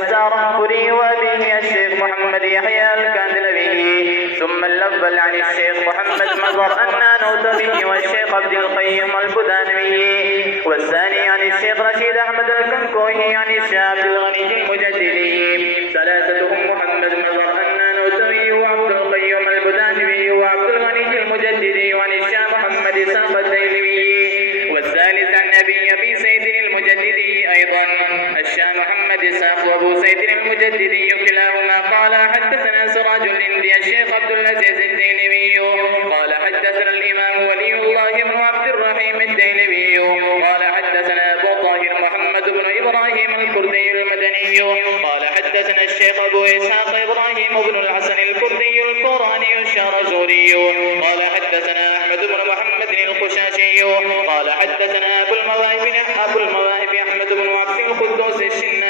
السارنفري وأبيه الشيخ محمد يحيى الكاندلبي. ثم اللفظ عن الشيخ محمد مظهر النانوتبي والشيخ عبد القيم البدانوي. والثاني عن الشيخ رشيد أحمد الكنكوهي عن الشيخ عبد الغني المجددي. ثلاثتهم محمد مظهر النانوتبي وعبد القيم البدانوي وعبد الغني المجددي عن الشيخ محمد إسحاق الديلمي. والثالث عن أبي سيد المجددي أيضا الشيخ محمد إسحاق وأبو سيد المجددي كلاهما قال حدثنا سراج الهندي الشيخ عبد العزيز الديلمي قال حدثنا الإمام ولي الله بن عبد الرحيم الديلمي قال حدثنا أبو طاهر محمد بن إبراهيم الكردي المدني قال حدثنا الشيخ أبو إسحاق إبراهيم بن الحسن الكردي القراني الشارزوري قال حدثنا أحمد بن محمد الخشاشي قال حدثنا أبو المواهب أحمد بن عبد القدوس الشناسي